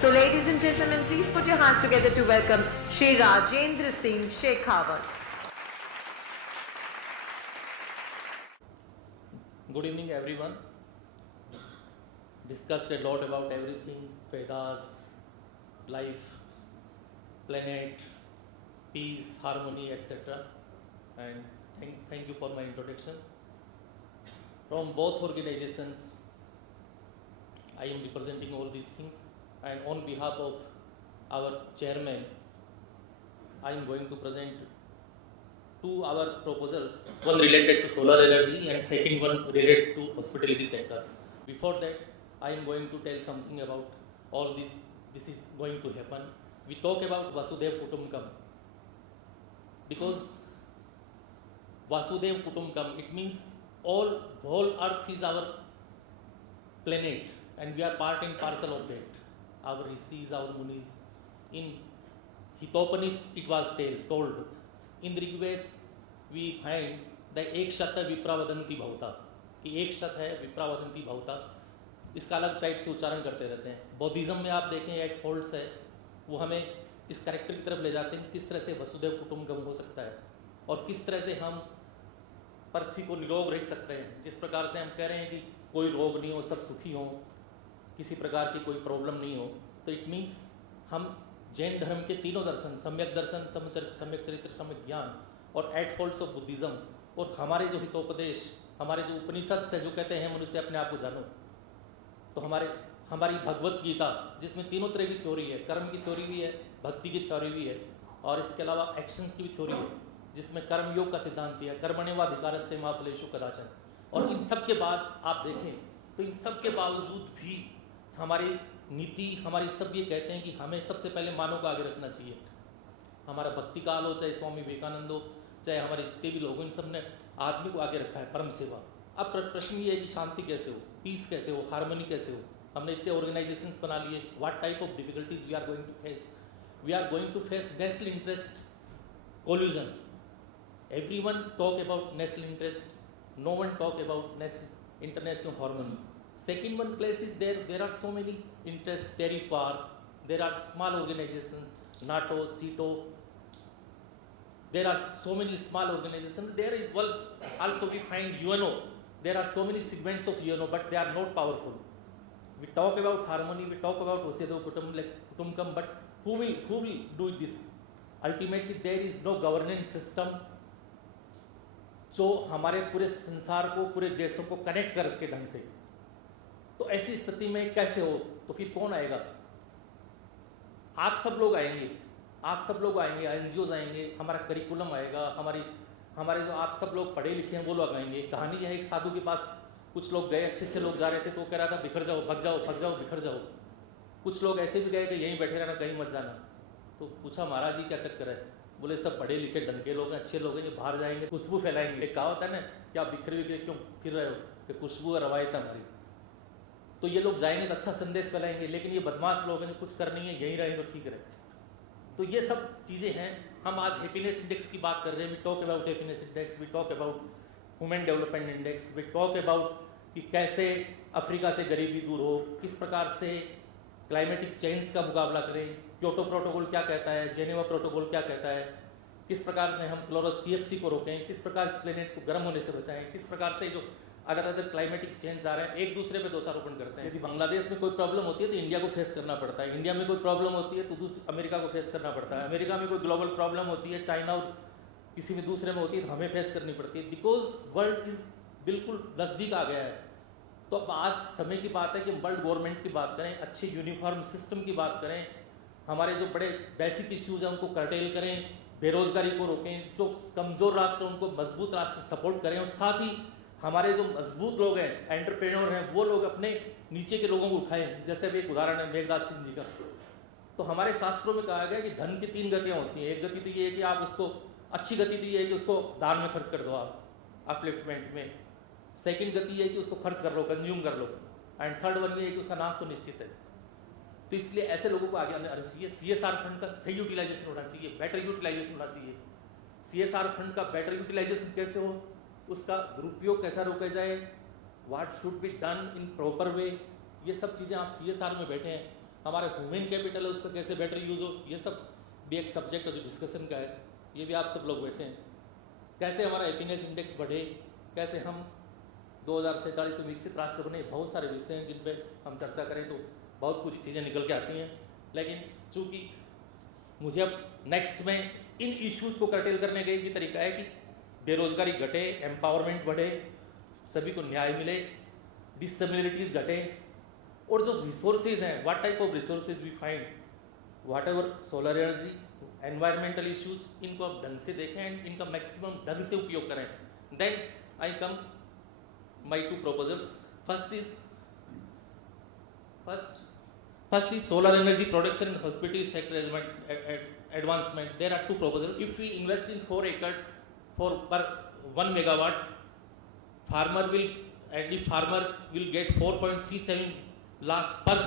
So ladies and gentlemen, please put your hands together to welcome Shri Rajendra Singh Shekhawat. Good evening everyone. Discussed a lot about everything, Vedas, life, planet, peace, harmony, etc. And thank you for my introduction. From both organizations, I am representing all these things, and on behalf of our chairman, I am going to present two our proposals, one related to solar energy and second one related to hospitality sector. Before that, I am going to tell something about all this is going to happen. We talk about Vasudhaiva Kutumbakam because Vasudhaiva Kutumbakam, it means whole earth is our planet and we are part and parcel of that. Our rishis, our munis. In Hitopanishad it was told. In Rigved we find that एक शत विप्रावदंती भवता, कि एक शत है विप्रावदंती भवता, इसका अलग टाइप से उच्चारण करते रहते हैं. बौद्धिज्म में आप देखें 8 फोल्ड्स है, वो हमें इस कैरेक्टर की तरफ ले जाते हैं किस तरह से वसुधैव कुटुंबकम हो सकता है और किस तरह से हम पृथ्वी को निरोग रख सकते हैं. जिस प्रकार से हम कह रहे हैं कि कोई रोग नहीं हो, सब सुखी हो, किसी प्रकार की कोई प्रॉब्लम नहीं हो, तो इट मीन्स हम जैन धर्म के तीनों दर्शन, सम्यक दर्शन, सम्यक चरित्र, सम्यक ज्ञान और 8 फोल्ड्स ऑफ बुद्धिज्म और हमारे जो हितोपदेश, हमारे जो उपनिषद से जो कहते हैं मनुष्य अपने आप को जानो, तो हमारी भगवत गीता जिसमें तीनों तरह की थ्योरी है, कर्म की थ्योरी भी है, भक्ति की थ्योरी भी है और इसके अलावा एक्शंस की भी थ्योरी है जिसमें कर्म योग का सिद्धांत है, कर्मण्येवाधिकारस्ते मा फलेषु कदाचन. और इन सब के बाद आप देखें तो इन सब के बावजूद भी हमारी नीति, हमारी सब ये कहते हैं कि हमें सबसे पहले मानव को आगे रखना चाहिए. हमारा भक्ति काल हो, चाहे स्वामी विवेकानंद हो, चाहे हमारे जितने भी लोग हो, इन सब ने आदमी को आगे रखा है, परम सेवा. अब प्रश्न ये है कि शांति कैसे हो, पीस कैसे हो, हार्मनी कैसे हो. हमने इतने ऑर्गेनाइजेशंस बना लिए. What type of difficulties we are going to face? We are going to face national interest collusion. Everyone talk about national interest, no one talk about national international harmony. Second one place is there are so many interests, TERIFAR, there are small organizations, NATO, CETO, there are so many small organizations. There is also we find UNO, there are so many segments of UNO, but they are not powerful. We talk about harmony, we talk about Vasudhaiva Kutumbakam, but who will do this? Ultimately there is no governance system जो हमारे पूरे संसार को, पूरे देशों को कनेक्ट कर सके ढंग से. तो ऐसी स्थिति में कैसे हो, तो फिर कौन आएगा? आप सब लोग आएंगे, एनजीओज आएंगे, हमारा करिकुलम आएगा, हमारे जो आप सब लोग पढ़े लिखे हैं वो लोग आएंगे. कहानी यह है, एक साधु के पास कुछ लोग गए, अच्छे लोग जा रहे थे, तो वो कह रहा था बिखर जाओ, भग जाओ, बिखर जाओ. कुछ लोग ऐसे भी गए कि यहीं बैठे रहना, कहीं मत जाना. तो पूछा महाराज जी क्या चक्कर है? बोले सब पढ़े लिखे ढंग के लोग हैं, अच्छे लोग हैं, ये बाहर जाएंगे खुशबू फैलाएंगे. एक कहावत है ना कि आप बिखरे क्यों फिर रहे हो, कि खुशबू और रवायत हमारी. तो ये लोग जाएंगे तो अच्छा संदेश फैलाएंगे, लेकिन ये बदमाश लोग हैं, कुछ कर नहीं है, यहीं रहें तो ठीक रहे. तो ये सब चीज़ें हैं. हम आज हैप्पीनेस इंडेक्स की बात कर रहे हैं. We talk about happiness index, we talk about human development index, we talk about कि कैसे अफ्रीका से गरीबी दूर हो, किस प्रकार से क्लाइमेटिक चेंज का मुकाबला करें, क्योटो प्रोटोकॉल क्या कहता है, जेनेवा प्रोटोकॉल क्या कहता है, किस प्रकार से हम CFC को रोकें, किस प्रकार से प्लेनेट को गर्म होने से बचाएं, किस प्रकार से जो अदर क्लाइमेटिक चेंज आ रहे हैं एक दूसरे पे दोषारोपण करते हैं. यदि बांग्लादेश में कोई प्रॉब्लम होती है तो इंडिया को फेस करना पड़ता है, इंडिया में कोई प्रॉब्लम होती है तो अमेरिका को फेस करना पड़ता है, अमेरिका में कोई ग्लोबल प्रॉब्लम होती है, चाइना और किसी भी दूसरे में होती है तो हमें फेस करनी पड़ती है. बिकॉज वर्ल्ड इज बिल्कुल नज़दीक आ गया है. तो अब आज समय की बात है कि वर्ल्ड गवर्नमेंट की बात करें, अच्छे यूनिफॉर्म सिस्टम की बात करें, हमारे जो बड़े बेसिक इश्यूज हैं उनको कर्टेल करें, बेरोजगारी को रोकें, जो कमज़ोर राष्ट्र उनको मजबूत राष्ट्र सपोर्ट करें, और साथ ही हमारे जो मजबूत लोग हैं, एंटरप्रेन्योर हैं, वो लोग अपने नीचे के लोगों को उठाएं. जैसे अभी एक उदाहरण है मेघराज सिंह जी का. तो हमारे शास्त्रों में कहा गया कि धन की 3 गतियाँ होती हैं. एक गति तो ये है कि आप उसको, अच्छी गति तो ये है कि उसको दान में खर्च कर दो, आप अपलिफ्टमेंट में. सेकंड गति ये है कि उसको खर्च कर लो, कंज्यूम कर लो. एंड थर्ड वन ये है कि उसका नाश तो निश्चित है. तो इसलिए ऐसे लोगों को आगे आना चाहिए. CSR फंड का सही यूटिलाइजेशन होना चाहिए, बेटर यूटिलाइजेशन होना चाहिए. CSR फंड का बेटर यूटिलाइजेशन कैसे हो, उसका दुरुपयोग कैसा रोका जाए, what should be done in proper way, ये सब चीज़ें आप CSR में बैठे हैं. हमारा ह्यूमन कैपिटल है उसका कैसे बेटर यूज़ हो, ये सब भी एक सब्जेक्ट है जो डिस्कशन का है। ये भी आप सब लोग बैठे हैं, कैसे हमारा हैप्पीनेस इंडेक्स बढ़े, कैसे हम 2047 में विकसित राष्ट्र बने। बहुत सारे विषय हैं जिन पे हम चर्चा करें तो बहुत कुछ चीज़ें निकल के आती हैं, लेकिन चूँकि मुझे अब नेक्स्ट में इन इश्यूज़ को कर्टेल करने का एक ही तरीका है कि बेरोजगारी घटे, एम्पावरमेंट बढ़े, सभी को न्याय मिले, डिसेबिलिटीज़ घटे, और जो रिसोर्सेज हैं, what type of resources we find, whatever solar energy, environmental issues, इनको आप ढंग से देखें एंड इनका मैक्सिमम ढंग से उपयोग करें। Then I come my two proposals. First is solar energy production in hospitality sector advancement. There are two proposals. If we invest in 4 acres for per 1 megawatt, farmer will get 4.37 lakh per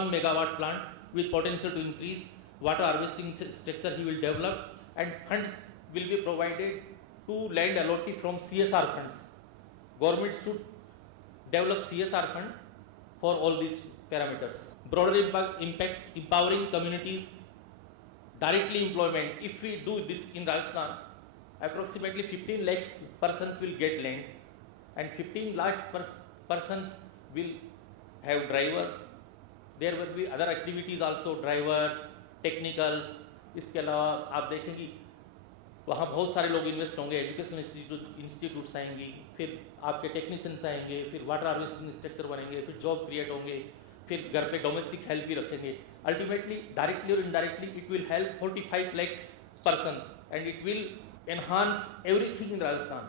1 megawatt plant with potential to increase water harvesting structure he will develop, and funds will be provided to land allotee from CSR funds. Government should develop CSR fund for all these parameters. Broader impact, empowering communities, directly employment. If we do this in Rajasthan, approximately 15 lakh persons will get land, and 15 lakh persons will have driver. There will be other activities also, drivers, technicals. इसके अलावा आप देखेंगे वहाँ बहुत सारे लोग इन्वेस्ट होंगे, education institutes आएंगी, फिर आपके टेक्नीशियंस आएंगे, फिर वाटर हार्वेस्टिंग स्ट्रक्चर बनेंगे, फिर जॉब क्रिएट होंगे, फिर घर पे डोमेस्टिक हेल्प भी रखेंगे। अल्टीमेटली डायरेक्टली और indirectly it will help 45 lakhs persons and it will enhance everything in Rajasthan.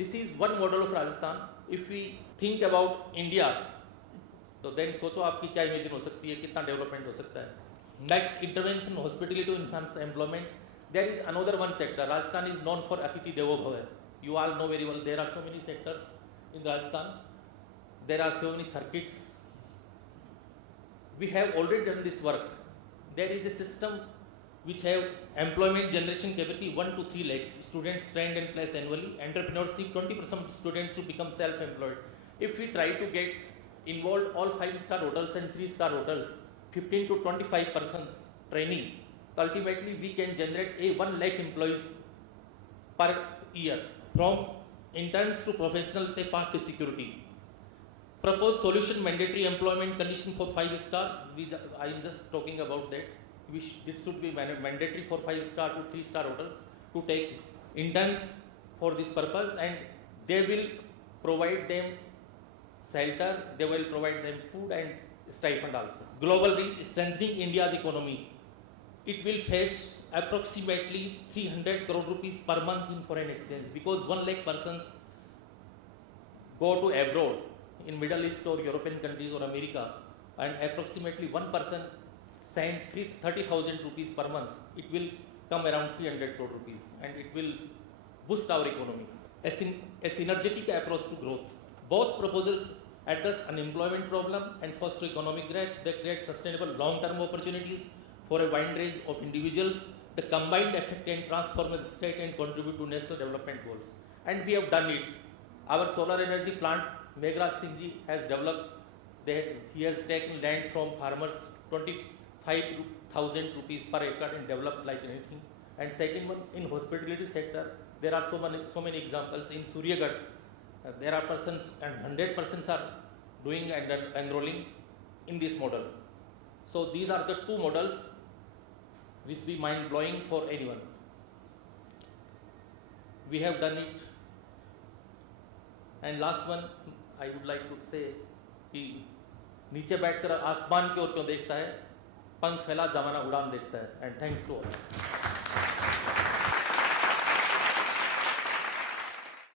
This is one model of Rajasthan. If we think about India, तो देन सोचो आपकी क्या इमेजिन हो सकती है, कितना डेवलपमेंट हो सकता है। Next, intervention hospitality to enhance employment. There is another one sector. Rajasthan is known for Atithi Devo Bhava. You all know very well. There are so many sectors in Rajasthan. There are so many circuits. We have already done this work. There is a system which have employment generation capacity 1 to 3 lakhs. Students trained and placed annually. Entrepreneurship, 20% students to become self-employed. If we try to get involved all 5-star hotels and 3-star hotels, 15 to 25 persons training, ultimately we can generate a 1 lakh employees per year, from interns to professionals, say part to security. Proposed solution, mandatory employment condition for 5-star. I am just talking about that. It should be mandatory for 5-star to 3-star hotels to take interns for this purpose, and they will provide them shelter, they will provide them food and stipend also. Global reach, strengthening India's economy. It will fetch approximately 300 crore rupees per month in foreign exchange, because 1 lakh persons go to abroad in Middle East or European countries or America, and approximately 1 person send 30,000 rupees per month. It will come around 300 crore rupees, and it will boost our economy. A synergetic approach to growth. Both proposals address unemployment problem and foster economic growth. They create sustainable long-term opportunities for a wide range of individuals. The combined effect can transform the state and contribute to national development goals. And we have done it. Our solar energy plant, Meghraj Singh ji has developed. He has taken land from farmers, 25,000 rupees per acre, and developed like anything. And second one, in hospitality sector, there are so many examples. In Suryagarh, there are persons, and 100% are doing and enrolling in this model. So these are the two models which be mind-blowing for anyone. We have done it. And last one, I would like to say कि नीचे बैठकर आसमान की ओर क्यों देखता है, पंख फैला जमाना उड़ान देखता है. And thanks to all.